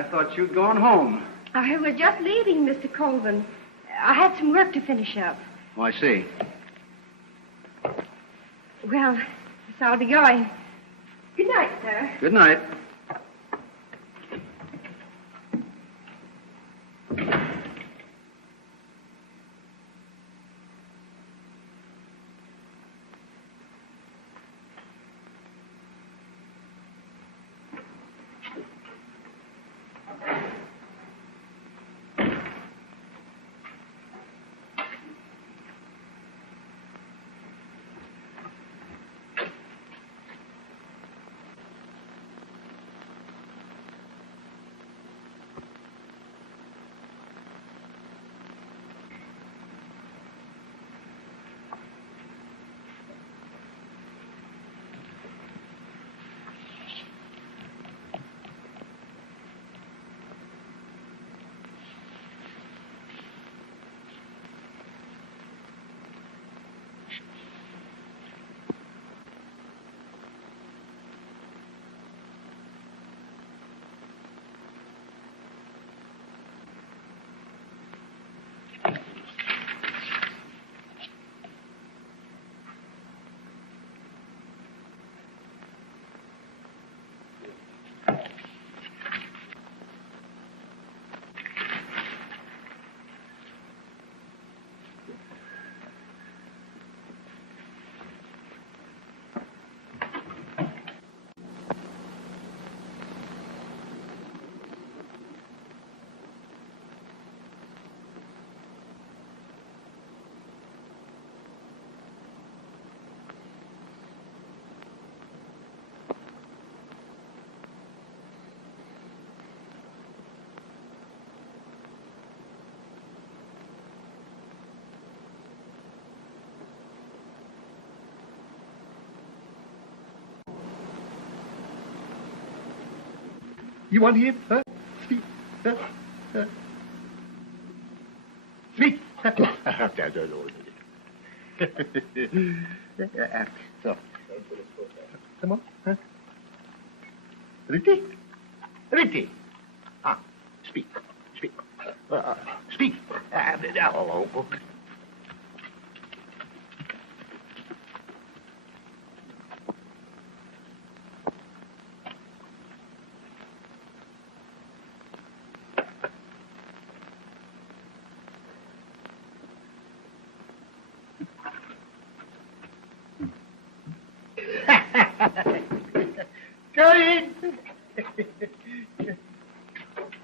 I thought you'd gone home. I was just leaving, Mr. Colvin. I had some work to finish up. Oh, I see. Well, so I'll be going. Good night, sir. Good night. You want him? Huh? Speak. Speak. So. Come on. Huh? Ritti? Ritti. Ah, speak. Speak. Speak.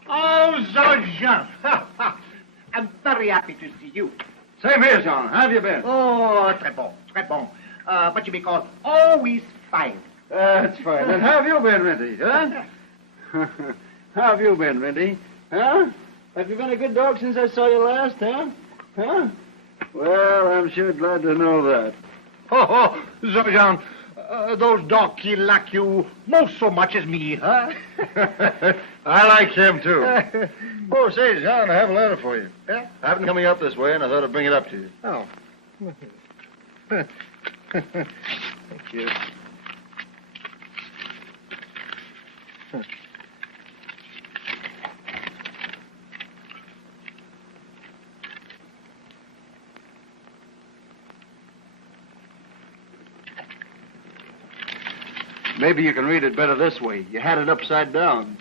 Oh, Jean. I'm very happy to see you. Same here, Jean. How have you been? Oh, très bon, très bon. But you be called always fine. That's fine. And how have you been, Rinty? Huh? How have you been, Rinty? Huh? Have you been a good dog since I saw you last, huh? Huh? Well, I'm sure glad to know that. Oh, Jean. Those dogs, he like you most so much as me, huh? I like him, too. Oh, say, John, I have a letter for you. Yeah? I happened coming up this way, and I thought I'd bring it up to you. Oh. Thank you. Maybe you can read it better this way. You had it upside down.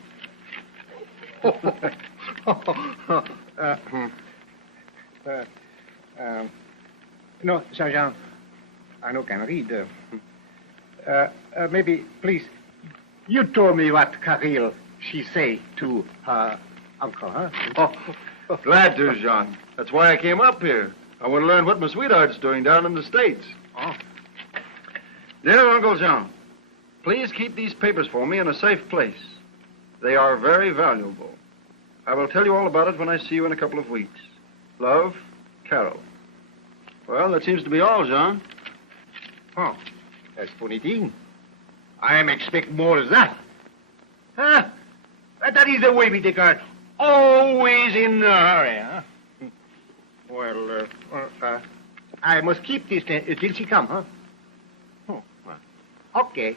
No, Sergeant, I no can read. Maybe, please, you told me what Caryl, she say to her uncle, huh? Oh, glad to, Jean. That's why I came up here. I want to learn what my sweetheart's doing down in the States. Oh. Dear Uncle Jean, please keep these papers for me in a safe place. They are very valuable. I will tell you all about it when I see you in a couple of weeks. Love, Caryl. Well, that seems to be all, Jean. Oh, that's funny thing. I am expect more than that. Huh? That is the way we take her. Always in a hurry, huh? Well, I must keep this till she come, huh? Oh, well. Okay.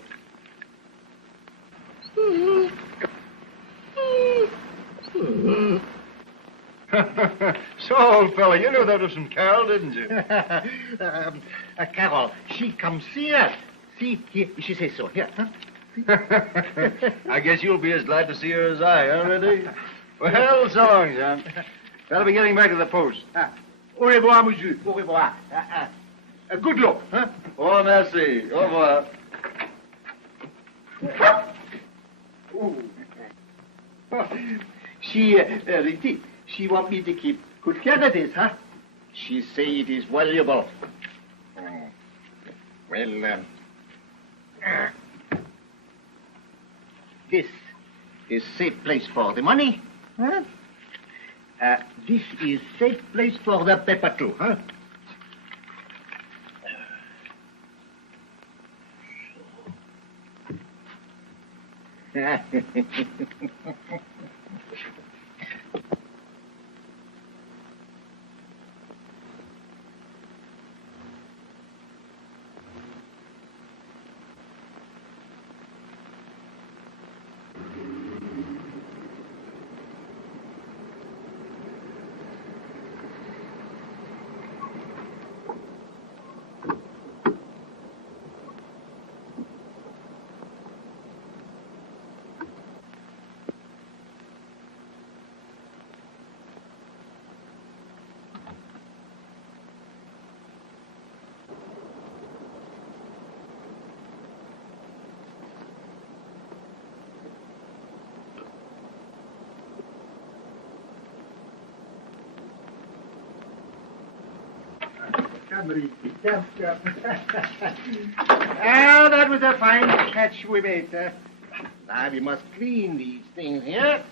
So, old fella, you knew that was from Caryl, didn't you? Caryl, she comes see us. See, here, she says so. Here, huh? I guess you'll be as glad to see her as I, huh, Reddy? Well, so long, John. Better be getting back to the post. Au revoir, monsieur. Au revoir. Good luck, huh? Oh, merci. Au revoir. She, Rin, she want me to keep good care of this, huh? She say it is valuable. Well, this is safe place for the money, huh? This is safe place for the pepper too, huh? Come. Ah, that was a fine catch we made, sir. Now we must clean these things here.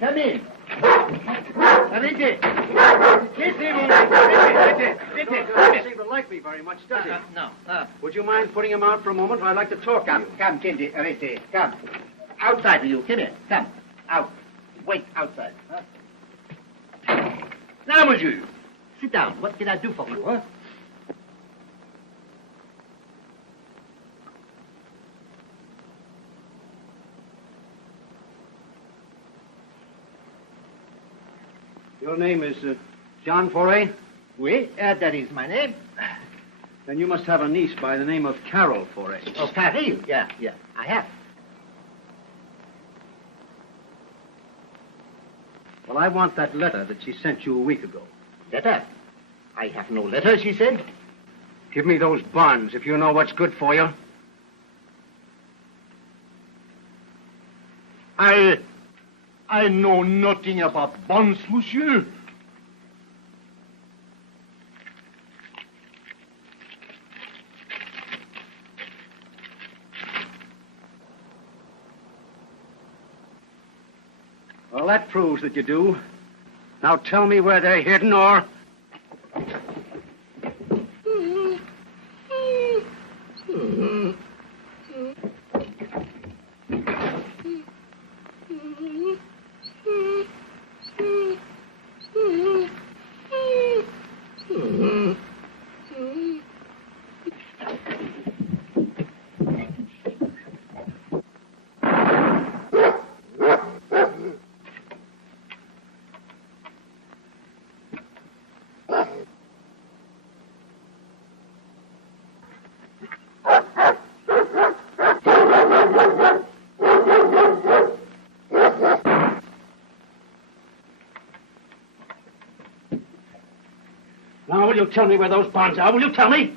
Come in. Arrête. Doesn't seem to like me very much, does he? No. Would you mind putting him out for a moment? I'd like to talk to you. Come, Kendi, arrête. Come. Outside with you. Come here. Come. Out. Wait outside. Huh? Now, monsieur. Sit down. What can I do for you, huh? Your name is John Foray? Oui, that is my name. Then you must have a niece by the name of Caryl Foray. Oh, Caryl? Yeah, I have. Well, I want that letter that she sent you a week ago. Letter? I have no letter, she said. Give me those bonds if you know what's good for you. I know nothing about bonds, monsieur. Well, that proves that you do. Now tell me where they're hidden, or... Now, will you tell me where those bonds are? Will you tell me?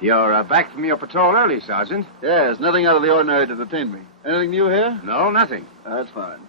You're back from your patrol early, Sergeant. Yes, nothing out of the ordinary to detain me. Anything new here? No, nothing. That's fine.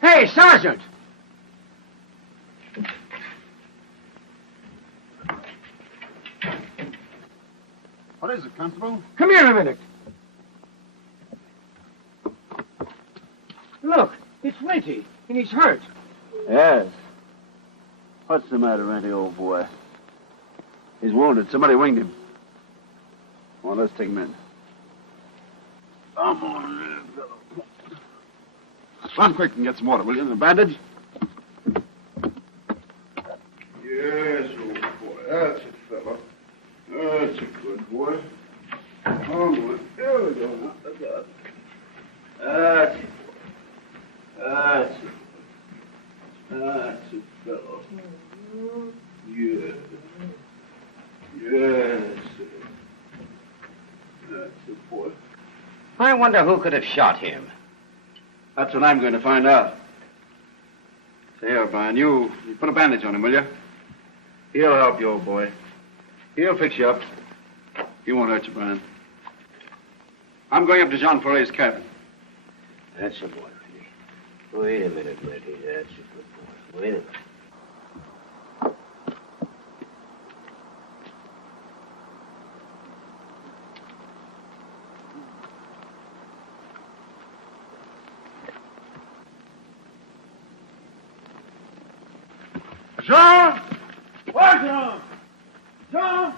Hey, Sergeant! What is it, Constable? Come here a minute. Look, it's Renty, and he's hurt. Yes. What's the matter, Renty, old boy? He's wounded. Somebody winged him. Well, let's take him in. Come on, little fellow. Run quick and get some water, will you? And a bandage? Yes, old boy. That's it, fellow. That's a good boy. Come on. Here we go. Now. Look out. That's it, boy. That's it. That's it, fellow. Yes. Yes. That's it, boy. I wonder who could have shot him. That's what I'm going to find out. Say, O'Brien, you put a bandage on him, will you? He'll help you, old boy. He'll fix you up. He won't hurt you, Brian. I'm going up to Jean Fourier's cabin. That's a boy, Renty. Wait a minute, Renty. That's a good boy. Wait a minute. Jean! What, Jean? Jean!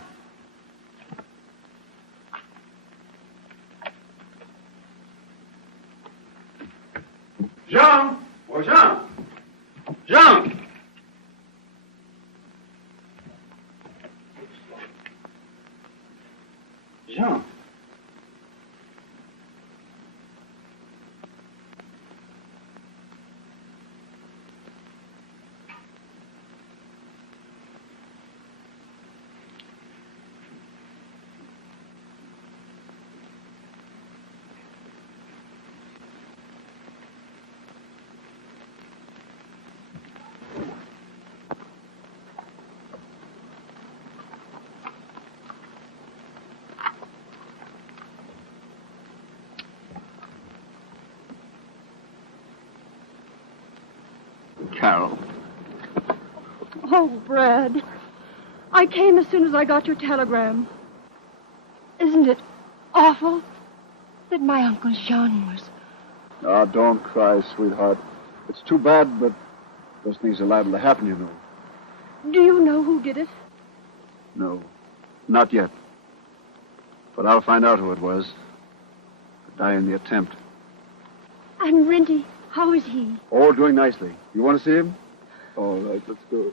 Jean! Oh, Jean! Jean! Jean! Caryl. Oh, Brad. I came as soon as I got your telegram. Isn't it awful that my Uncle Jean was Oh, don't cry, sweetheart. It's too bad, but those things are liable to happen, you know. Do you know who did it? No, not yet. But I'll find out who it was. Could die in the attempt. And Rinty, how is he? All doing nicely. You want to see him? All right, let's go.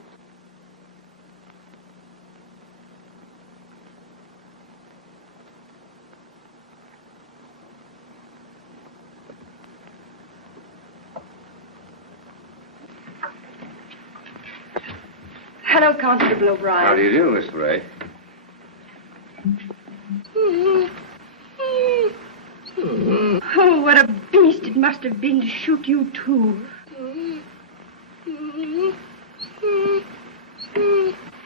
Hello, Constable O'Brien. How do you do, Miss Ray? Oh, what a beast it must have been to shoot you, too.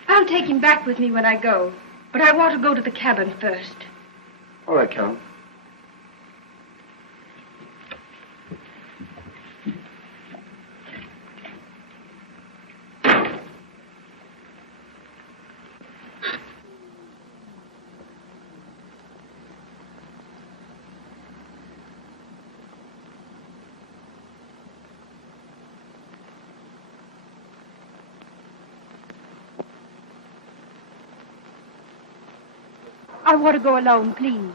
I'll take him back with me when I go, but I want to go to the cabin first. All right, Caryl. I want to go alone, please.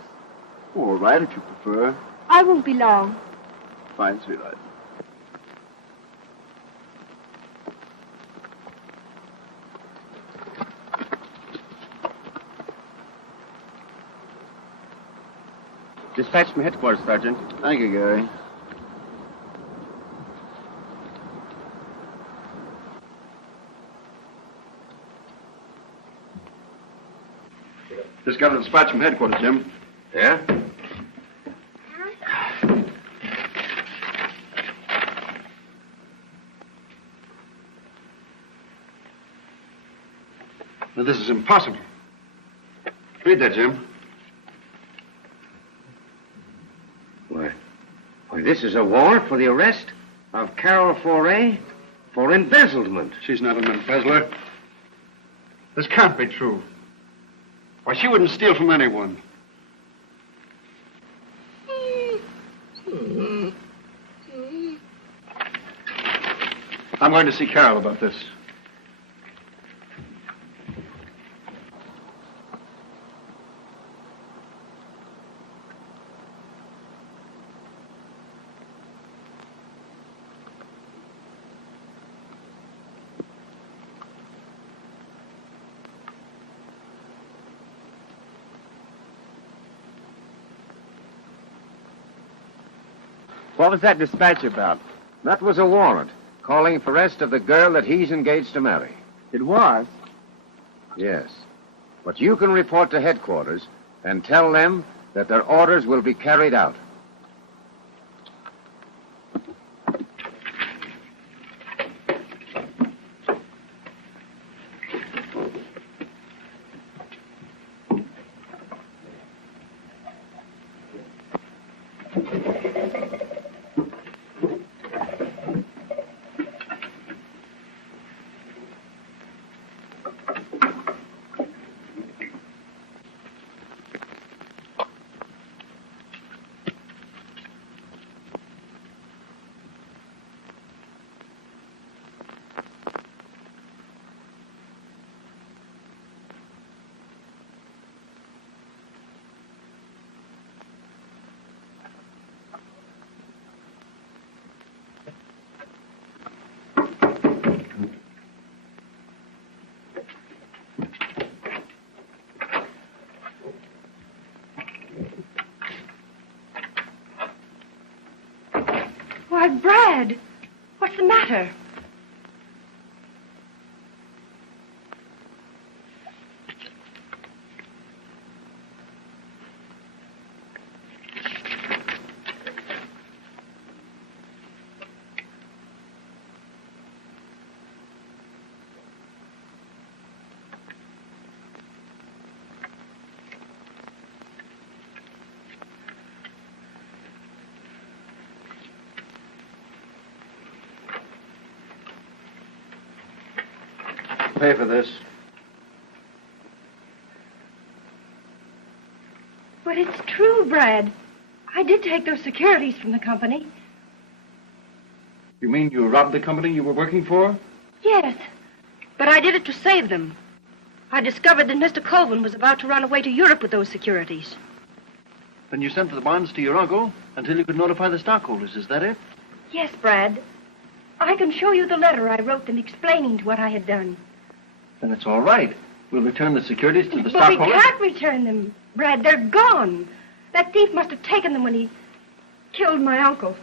All right, if you prefer. I won't be long. Fine, sweetheart. Dispatch from headquarters, Sergeant. Thank you, Gary. Just got a dispatch from headquarters, Jim. Yeah? Now, this is impossible. Read that, Jim. Why, this is a warrant for the arrest of Caryl Foray for embezzlement. She's not an embezzler. This can't be true. Why, she wouldn't steal from anyone. I'm going to see Caryl about this. What was that dispatch about? That was a warrant calling for arrest of the girl that he's engaged to marry. It was. Yes. But you can report to headquarters and tell them that their orders will be carried out. Why, Brad, what's the matter? Pay for this. But it's true, Brad. I did take those securities from the company. You mean you robbed the company you were working for? Yes, but I did it to save them. I discovered that Mr. Colvin was about to run away to Europe with those securities. Then you sent the bonds to your uncle until you could notify the stockholders, is that it? Yes, Brad. I can show you the letter I wrote them explaining to what I had done. Then it's all right. We'll return the securities to the But stockholders. we can't return them, Brad. They're gone. That thief must have taken them when he killed my uncle.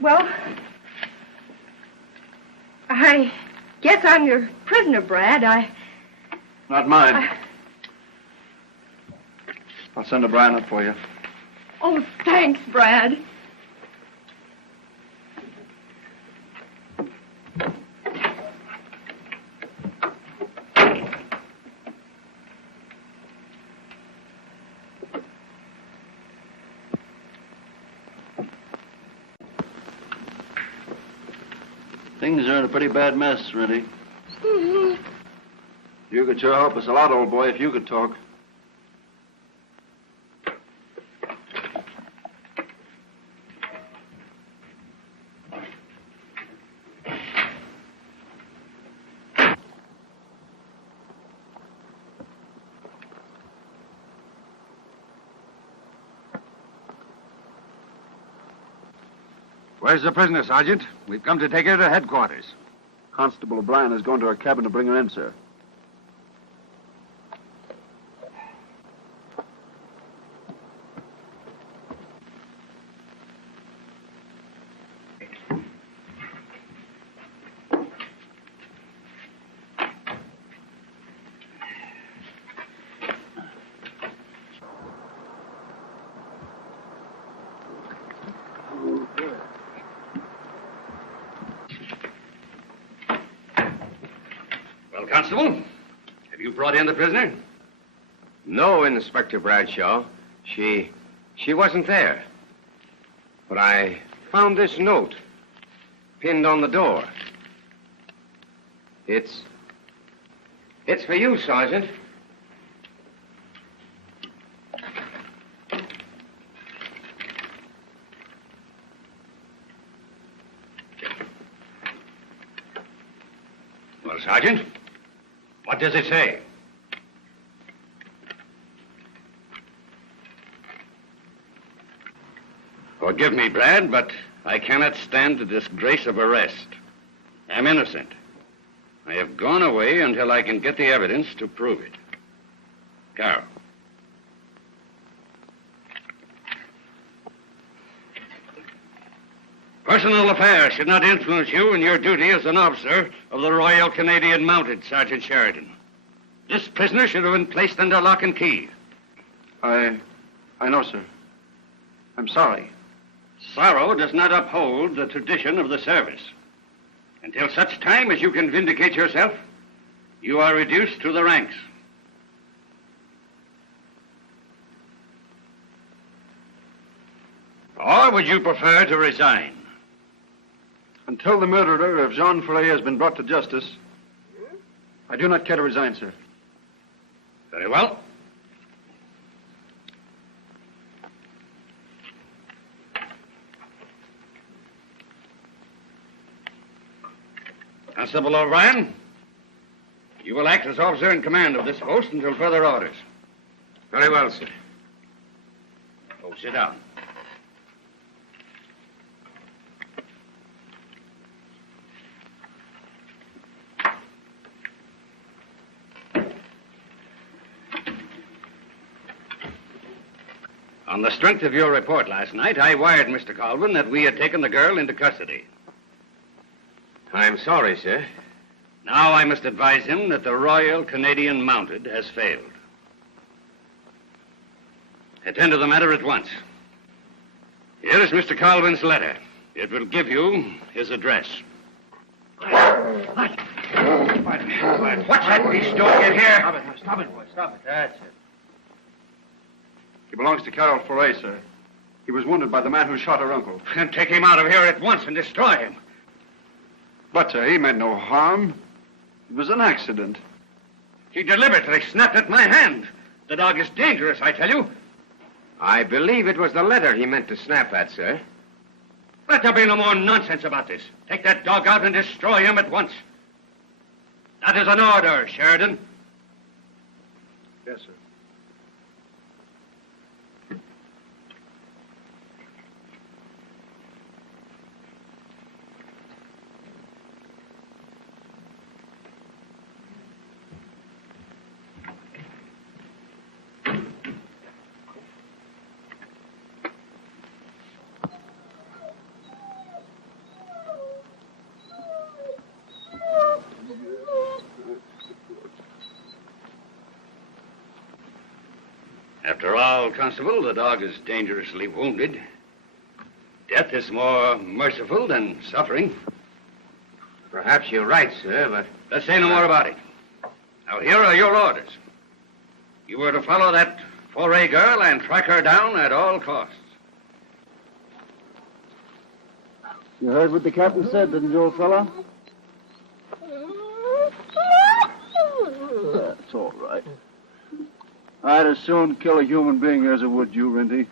Well, I guess I'm your prisoner, Brad. Not mine. I'll send O'Brien up for you. Oh, thanks, Brad. Things are in a pretty bad mess, Rennie. You could sure help us a lot, old boy, if you could talk. Where's the prisoner, Sergeant? We've come to take her to headquarters. Constable O'Brien has gone to her cabin to bring her in, sir. Constable, have you brought in the prisoner? No, Inspector Bradshaw. She wasn't there. But I found this note pinned on the door. It's for you, Sergeant. Well, Sergeant, what does it say? Forgive me, Brad, but I cannot stand the disgrace of arrest. I'm innocent. I have gone away until I can get the evidence to prove it. Caryl. Personal affairs should not influence you in your duty as an officer of the Royal Canadian Mounted, Sergeant Sheridan. This prisoner should have been placed under lock and key. I know, sir. I'm sorry. Sorrow does not uphold the tradition of the service. Until such time as you can vindicate yourself, you are reduced to the ranks. Or would you prefer to resign? Until the murderer of Jean Foray has been brought to justice, I do not care to resign, sir. Very well. Constable O'Brien, you will act as officer in command of this post until further orders. Very well, sir. Oh, sit down. On the strength of your report last night, I wired Mr. Colvin that we had taken the girl into custody. I'm sorry, sir. Now I must advise him that the Royal Canadian Mounted has failed. Attend to the matter at once. Here is Mr. Colvin's letter. It will give you his address. What's that beast doing in here? Stop it, boy. Stop it. That's it. He belongs to Caryl Foray, sir. He was wounded by the man who shot her uncle. Then take him out of here at once and destroy him. But, sir, he meant no harm. It was an accident. He deliberately snapped at my hand. The dog is dangerous, I tell you. I believe it was the letter he meant to snap at, sir. Let there be no more nonsense about this. Take that dog out and destroy him at once. That is an order, Sheridan. Yes, sir. After all, Constable, the dog is dangerously wounded. Death is more merciful than suffering. Perhaps you're right, sir, but... Let's say no more about it. Now, here are your orders. You were to follow that Foray girl and track her down at all costs. You heard what the captain said, didn't you, old fella? That's all right. I'd as soon kill a human being as I would you, Rinty.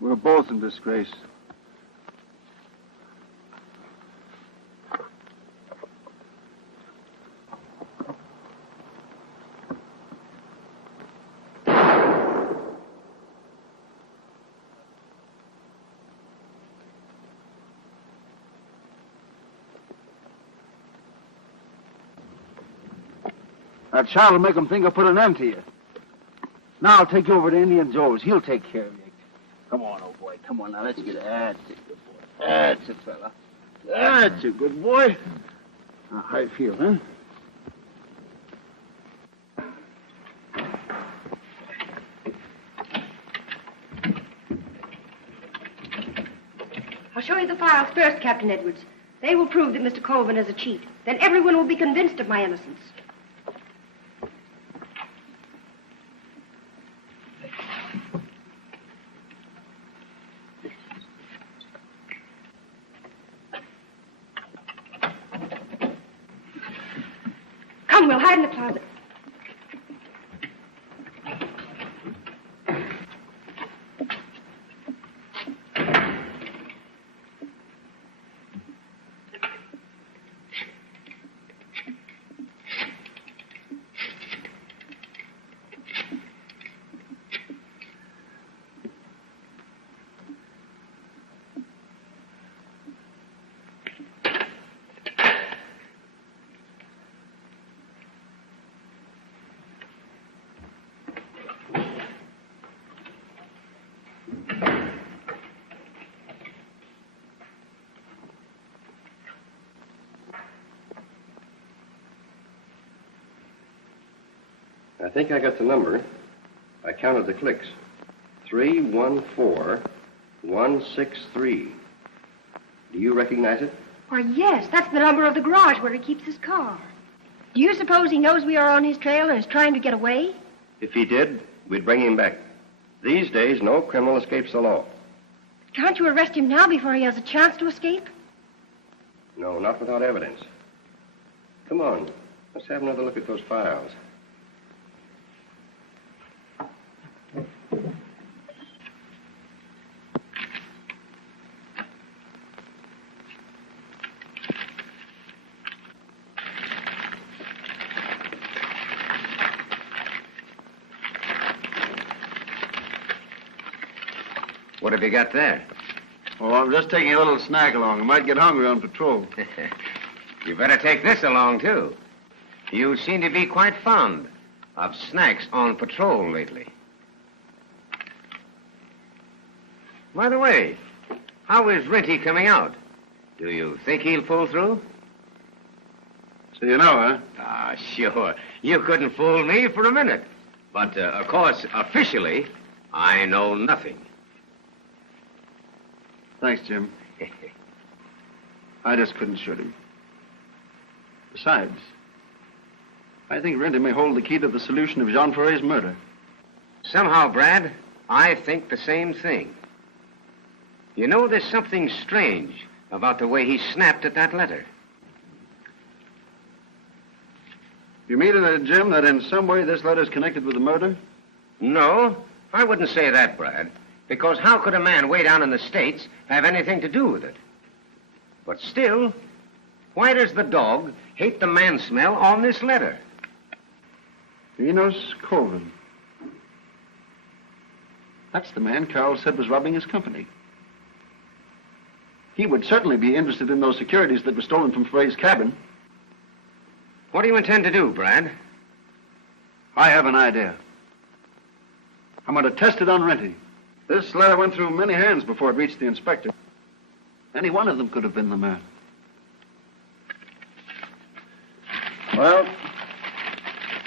We're both in disgrace. That child will make him think I put an end to you. Now I'll take you over to Indian Joe's. He'll take care of you. Come on, old boy. Come on now. Let's get it. That's it, good boy. That's it, fella. That's a good boy. Now, how you feel, huh? I'll show you the files first, Captain Edwards. They will prove that Mr. Colvin is a cheat. Then everyone will be convinced of my innocence. Come, we'll hide in the closet. I think I got the number. I counted the clicks. 314163. Do you recognize it? Why, yes, that's the number of the garage where he keeps his car. Do you suppose he knows we are on his trail and is trying to get away? If he did, we'd bring him back. These days, no criminal escapes the law. Can't you arrest him now before he has a chance to escape? No, not without evidence. Come on, let's have another look at those files. What have you got there? Oh, I'm just taking a little snack along. I might get hungry on patrol. You better take this along, too. You seem to be quite fond of snacks on patrol lately. By the way, how is Rinty coming out? Do you think he'll pull through? So you know, huh? Ah, sure. You couldn't fool me for a minute. But, of course, officially, I know nothing. Thanks, Jim. I just couldn't shoot him. Besides, I think Rinty may hold the key to the solution of Jean Forêt's murder. Somehow, Brad, I think the same thing. You know, there's something strange about the way he snapped at that letter. You mean, Jim, that in some way this letter's connected with the murder? No, I wouldn't say that, Brad. Because how could a man way down in the States have anything to do with it? But still, why does the dog hate the man smell on this letter? Enos Colvin. That's the man Caryl said was robbing his company. He would certainly be interested in those securities that were stolen from Frey's cabin. What do you intend to do, Brad? I have an idea. I'm going to test it on Renty. This letter went through many hands before it reached the inspector. Any one of them could have been the man. Well,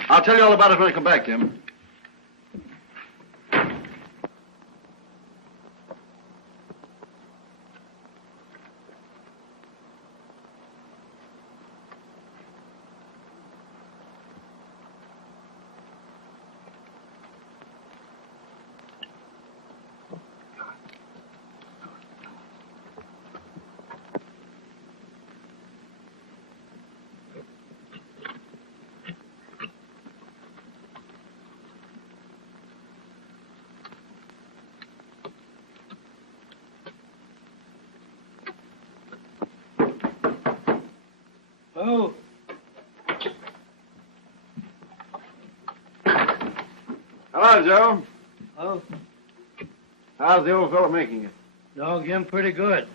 I'll tell you all about it when I come back, Jim. Oh. Hello, Joe. Oh. How's the old fellow making it? Dog him pretty good.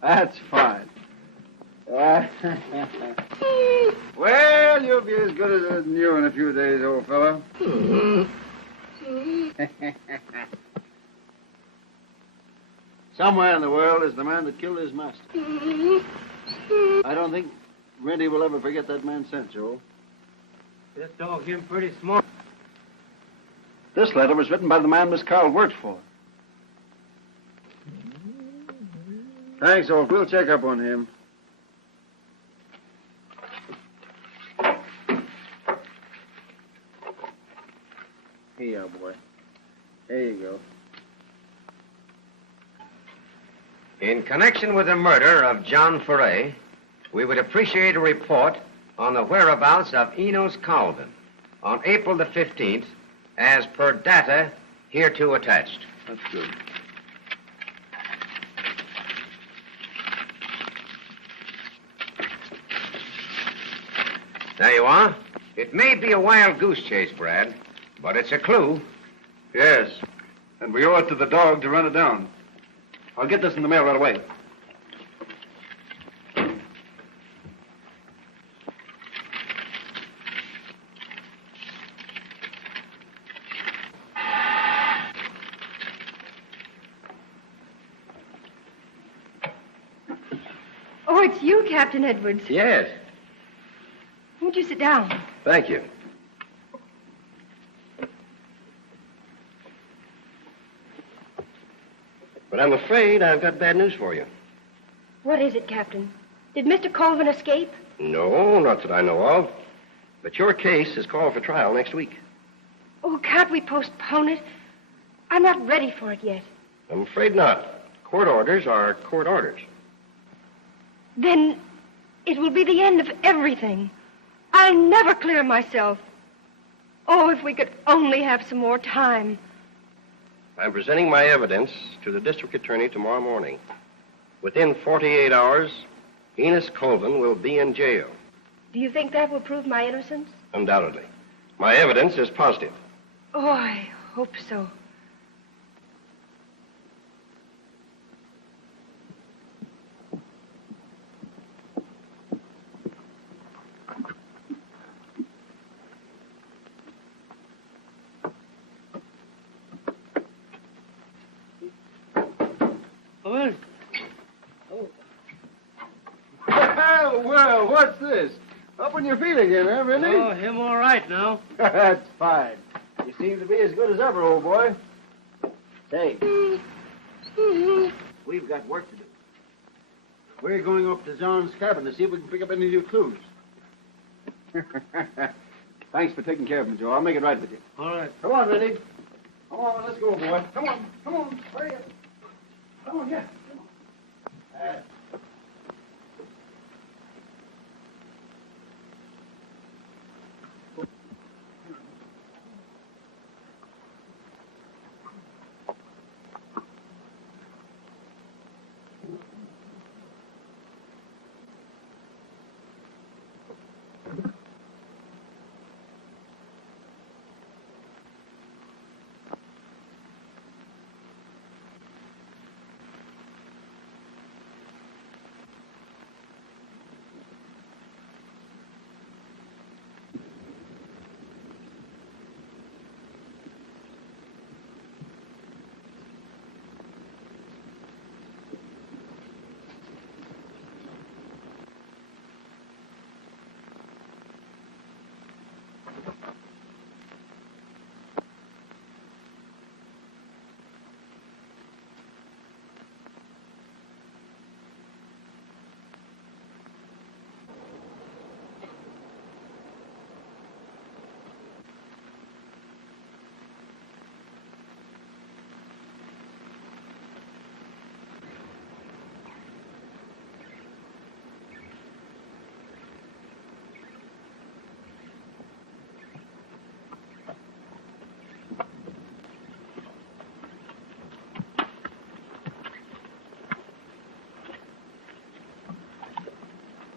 That's fine. Well, you'll be as good as new in a few days, old fellow. Somewhere in the world is the man that killed his master. I don't think Renty will ever forget that man's scent, Joel. This dog him pretty smart. This letter was written by the man Miss Caryl worked for. Thanks, Olf. We'll check up on him. Here, boy. There you go. In connection with the murder of John Foray, we would appreciate a report on the whereabouts of Enos Colvin on April the 15th, as per data hereto attached. That's good. There you are. It may be a wild goose chase, Brad, but it's a clue. Yes. And we owe it to the dog to run it down. I'll get this in the mail right away. Oh, it's you, Captain Edwards. Yes. Won't you sit down? Thank you. But I'm afraid I've got bad news for you. What is it, Captain? Did Mr. Colvin escape? No, not that I know of. But your case is called for trial next week. Oh, can't we postpone it? I'm not ready for it yet. I'm afraid not. Court orders are court orders. Then it will be the end of everything. I'll never clear myself. Oh, if we could only have some more time. I'm presenting my evidence to the district attorney tomorrow morning. Within 48 hours, Enos Colvin will be in jail. Do you think that will prove my innocence? Undoubtedly. My evidence is positive. Oh, I hope so. Come in. Well, what's this? Up on your feet again, huh, Renty? Oh, him all right now. That's fine. You seem to be as good as ever, old boy. Say, we've got work to do. We're going up to John's cabin to see if we can pick up any new clues. Thanks for taking care of me, Joe. I'll make it right with you. All right. Come on, Renty. Come on, let's go, boy. Come on, hurry up. Come on, yeah. Come on.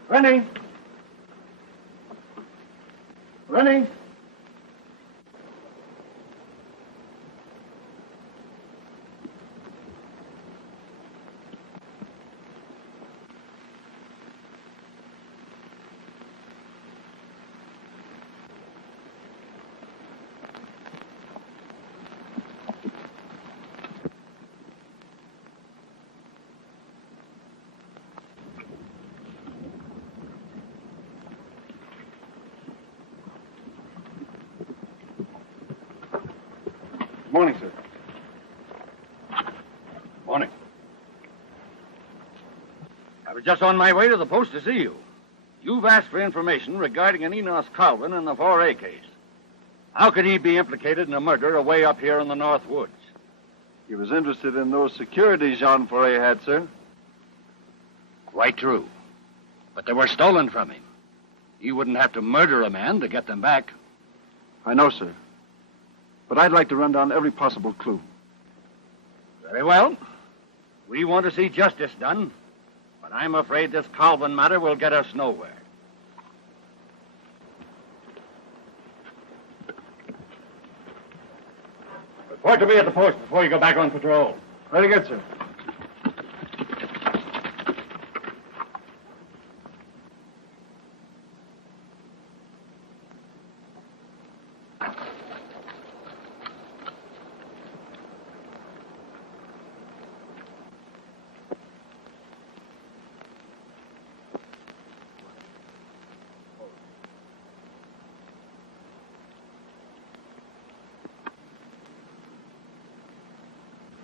Rennie! Rennie! Morning, sir. Morning. I was just on my way to the post to see you. You've asked for information regarding an Enos Colvin in the 4A case. How could he be implicated in a murder away up here in the North Woods? He was interested in those securities Jean Foray had, sir. Quite true. But they were stolen from him. He wouldn't have to murder a man to get them back. I know, sir. But I'd like to run down every possible clue. Very well. We want to see justice done, but I'm afraid this Colvin matter will get us nowhere. Report to me at the post before you go back on patrol. Very good, sir.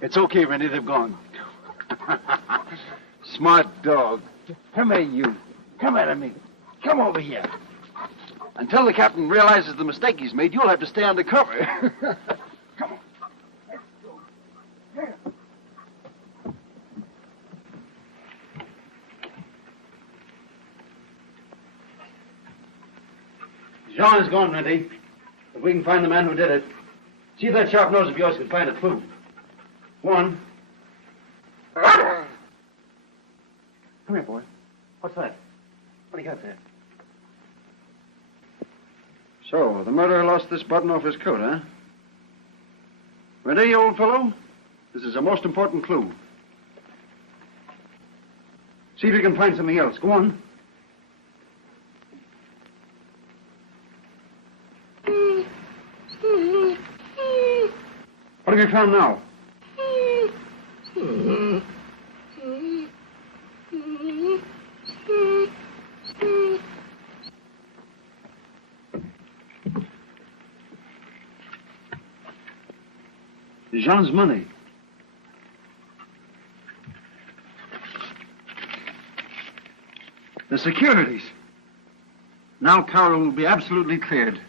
It's okay, Rennie. They've gone. Smart dog. Come here, you. Come at me. Come over here. Until the captain realizes the mistake he's made, you'll have to stay under cover. Come on. Jean is gone, Rennie. If we can find the man who did it, see if that sharp nose of yours can find a clue. One. Come here, boy. What's that? What do you got there? So, the murderer lost this button off his coat, huh? Ready, old fellow? This is a most important clue. See if you can find something else. Go on. What have you found now? Jean's money. The securities. Now Caryl will be absolutely cleared.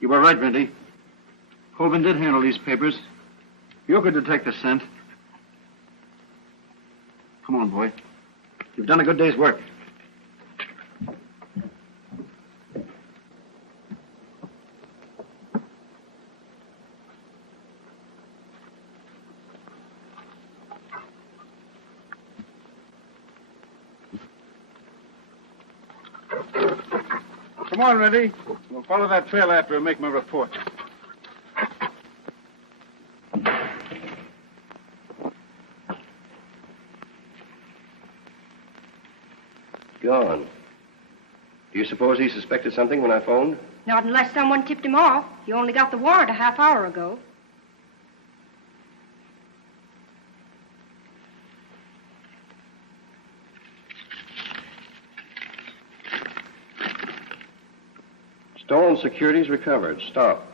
You were right, Rennie. Colvin did handle these papers. You could detect the scent. Come on, boy. You've done a good day's work. Come on, Rennie. We'll follow that trail after and make my report. Gone. Do you suppose he suspected something when I phoned? Not unless someone tipped him off. You only got the warrant a half hour ago. Stolen securities recovered. Stop.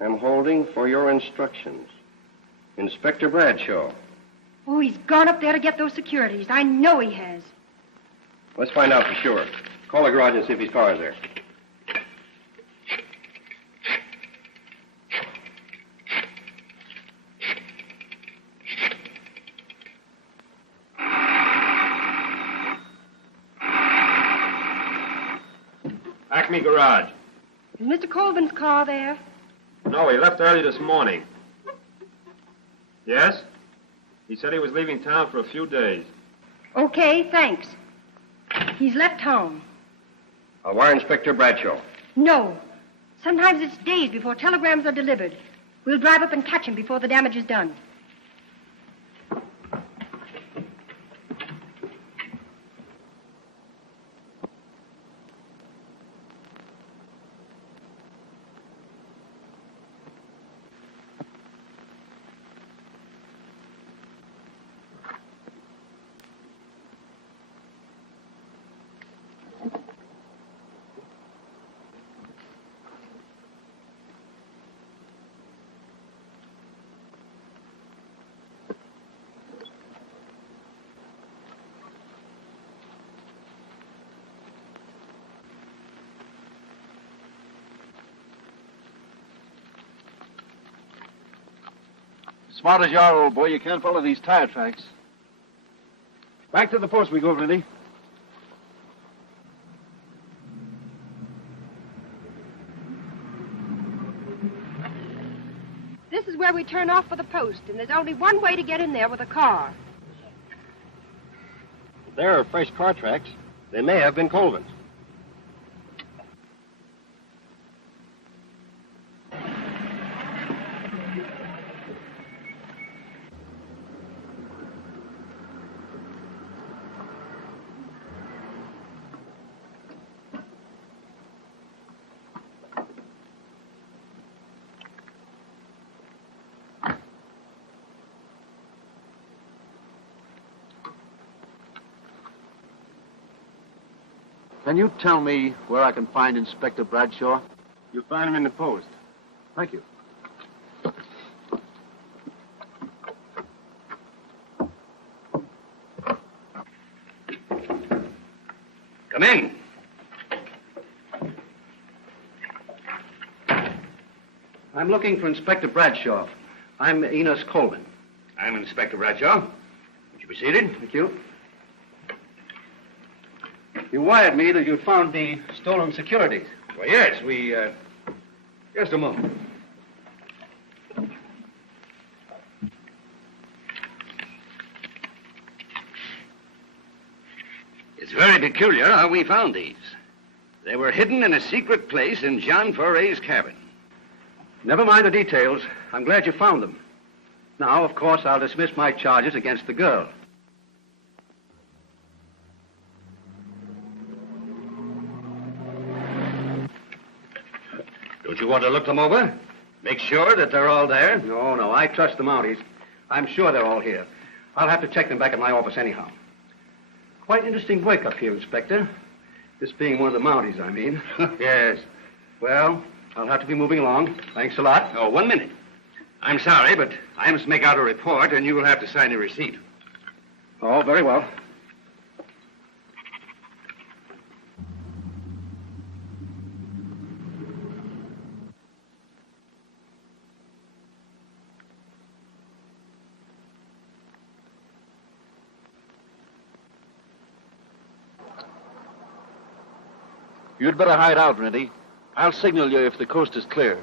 I'm holding for your instructions. Inspector Bradshaw. Oh, he's gone up there to get those securities. I know he has. Let's find out for sure. Call the garage and see if his car is there. Acme Garage. Is Mr. Colvin's car there? No, he left early this morning. Yes? He said he was leaving town for a few days. Okay, thanks. He's left home. I'll wire Inspector Bradshaw. No. Sometimes it's days before telegrams are delivered. We'll drive up and catch him before the damage is done. Smart as you are, old boy, you can't follow these tire tracks. Back to the post we go, Lindy. This is where we turn off for the post, and there's only one way to get in there with a car. If there are fresh car tracks, they may have been Colvin's. Can you tell me where I can find Inspector Bradshaw? You'll find him in the post. Thank you. Come in. I'm looking for Inspector Bradshaw. I'm Enos Colvin. I'm Inspector Bradshaw. Would you be seated? Thank you. You wired me that you'd found the stolen securities. Well, yes, we, just a moment. It's very peculiar how we found these. They were hidden in a secret place in John Foray's cabin. Never mind the details. I'm glad you found them. Now, of course, I'll dismiss my charges against the girl. Don't you want to look them over? Make sure that they're all there? No, I trust the Mounties. I'm sure they're all here. I'll have to check them back at my office anyhow. Quite interesting work up here, Inspector. This being one of the Mounties, I mean. Yes. Well, I'll have to be moving along. Thanks a lot. Oh, 1 minute. I'm sorry, but I must make out a report, and you will have to sign a receipt. Oh, very well. You'd better hide out, Rennie. I'll signal you if the coast is clear.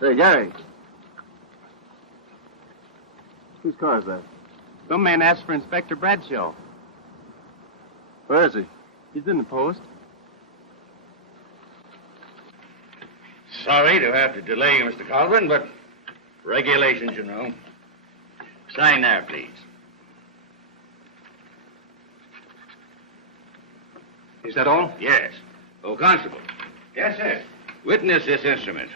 Say, Gary. Whose car is that? Some man asked for Inspector Bradshaw. Where is he? He's in the post. Sorry to have to delay you, Mr. Colvin, but regulations, you know. Sign there, please. Is that all? Yes. Oh, Constable. Yes, sir. Witness this instrument.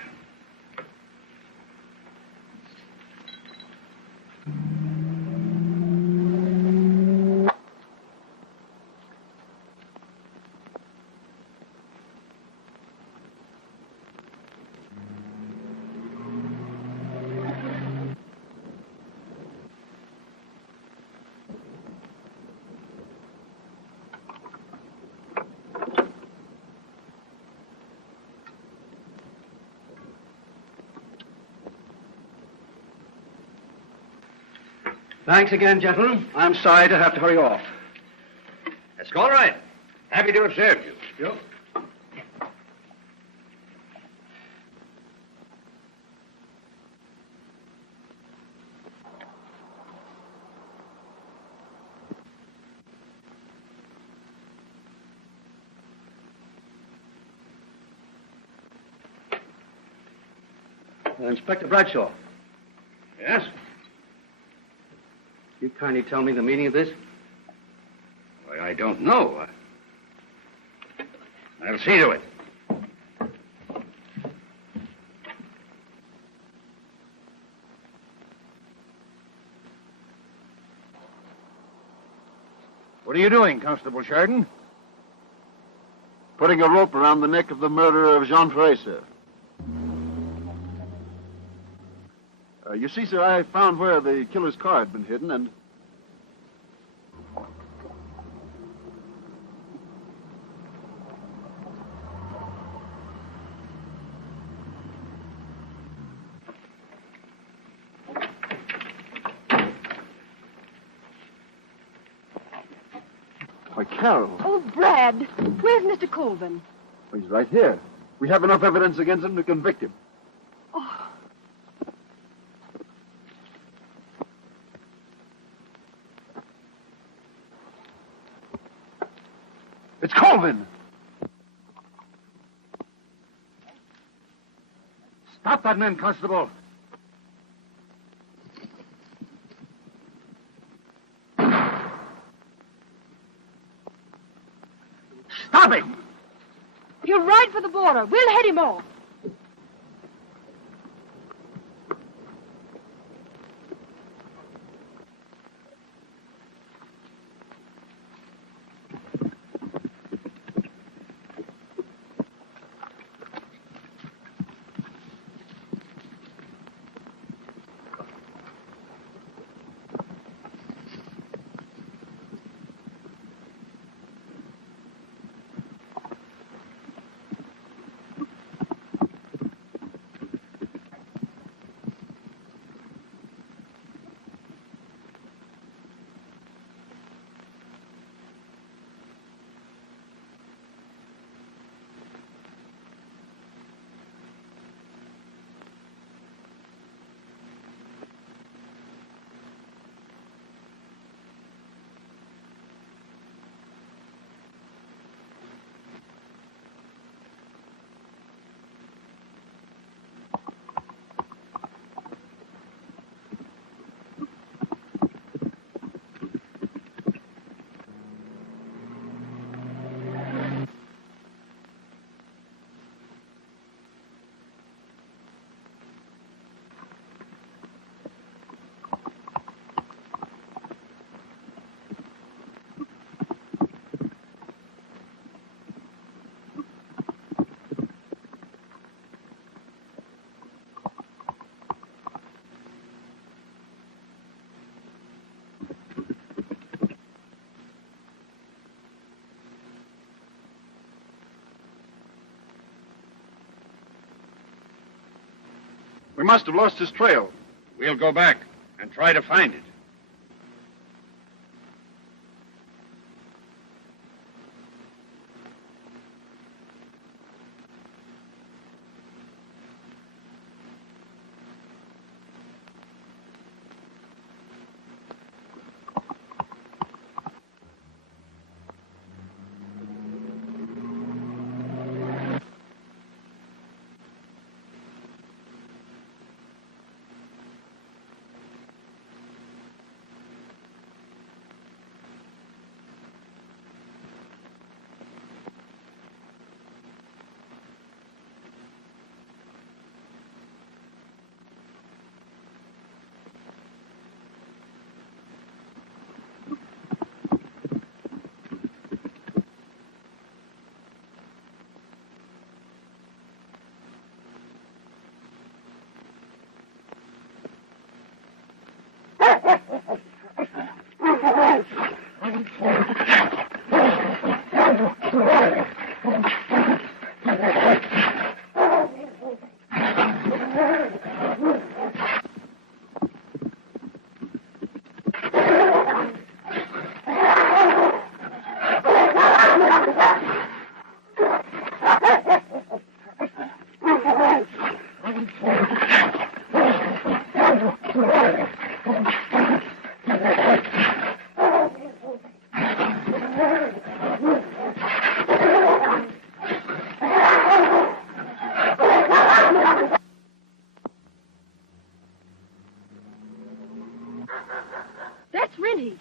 Thanks again, gentlemen. I'm sorry to have to hurry off. That's all right. Happy to have served you. Yep. Inspector Bradshaw. Yes? You kindly tell me the meaning of this? Why, I don't know. I'll see to it. What are you doing, Constable Sheridan? Putting a rope around the neck of the murderer of Jean Ferret, sir. You see, sir, I found where the killer's car had been hidden, and... Why, Caryl. Oh, Brad, where's Mr. Colvin? Well, he's right here. We have enough evidence against him to convict him. Oh, It's Colvin! Stop that man, Constable. Stop him! he'll ride for the border. We'll head him off. We must have lost his trail. We'll go back and try to find it. That's Rennie.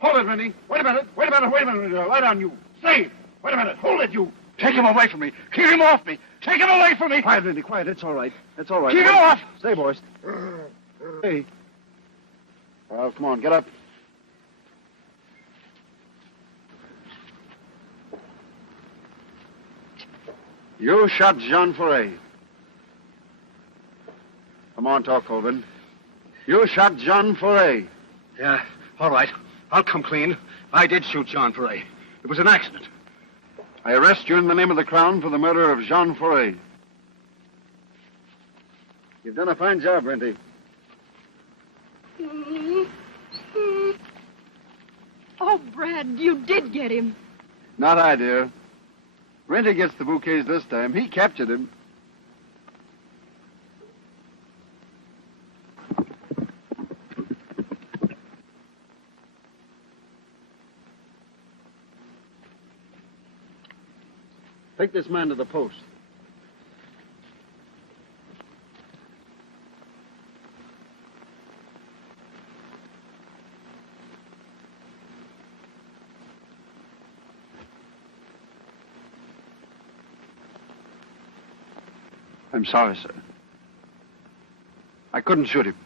Hold it, Rennie. Wait a minute. Lie down, you. Say, wait a minute. Hold it, you. Take him away from me. Keep him off me. Take him away from me. Quiet, Rennie, quiet. It's all right. It's all right. Keep him off. Stay, boys. Hey. Well, come on, get up. You shot Jean Foray. Come on, talk, Colvin. You shot Jean Foray. Yeah, all right. I'll come clean. I did shoot John Foray. It was an accident. I arrest you in the name of the Crown for the murder of Jean Foray. You've done a fine job, Renty. Oh, Brad, you did get him. Not I, dear. Renty gets the bouquets this time. He captured him. Take this man to the post. I'm sorry, sir. I couldn't shoot him.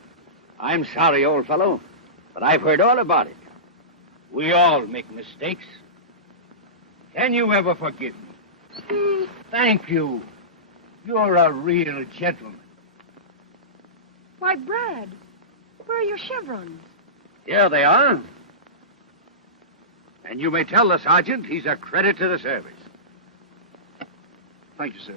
I'm sorry, old fellow, but I've heard all about it. We all make mistakes. Can you ever forgive me? Thank you. You're a real gentleman. Why, Brad, where are your chevrons? Here they are. And you may tell the sergeant he's a credit to the service. Thank you, sir.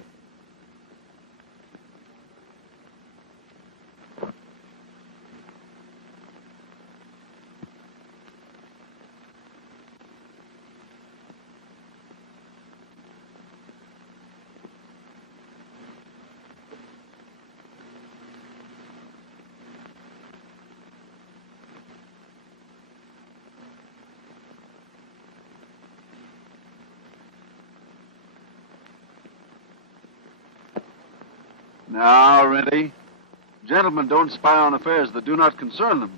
Now, Renty, gentlemen don't spy on affairs that do not concern them.